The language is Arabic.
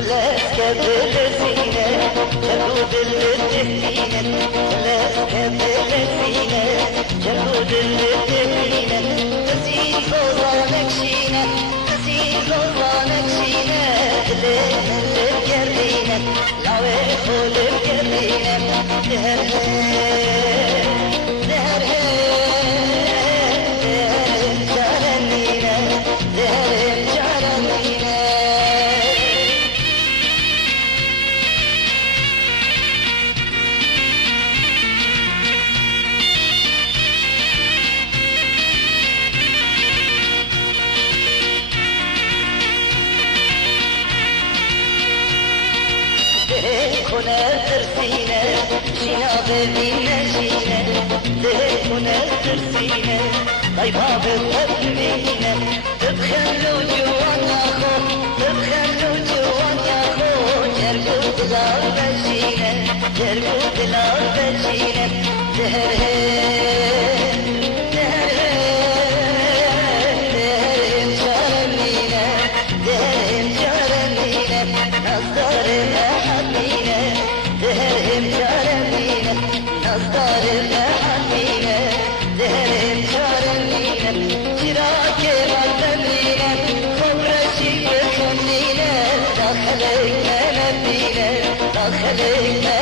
كلاسك بالزينة جلود التهينة كلاسك بالزينة جلود التهينة تزين غرانك شينة تزين غرانك شينة الليل القرينة العوي خول القرينة دهر دهر جارنينة دهر جارنينة هنا ترسينا جينا بينا جينا هنا ترسينا طيبها بتبنينا تبخلوا جوان يا خو تبخلوا جوان يا خو جرقوا دلال بجينا جرقوا دلال بجينا دهر دهر دهر جارنينا دهر جارنينا نصدر حبينا دهر جارنينا نصدر حبينا دهر جارنينا شراك غلبنينا خورشي بخلينا داخلنا نبينا داخلنا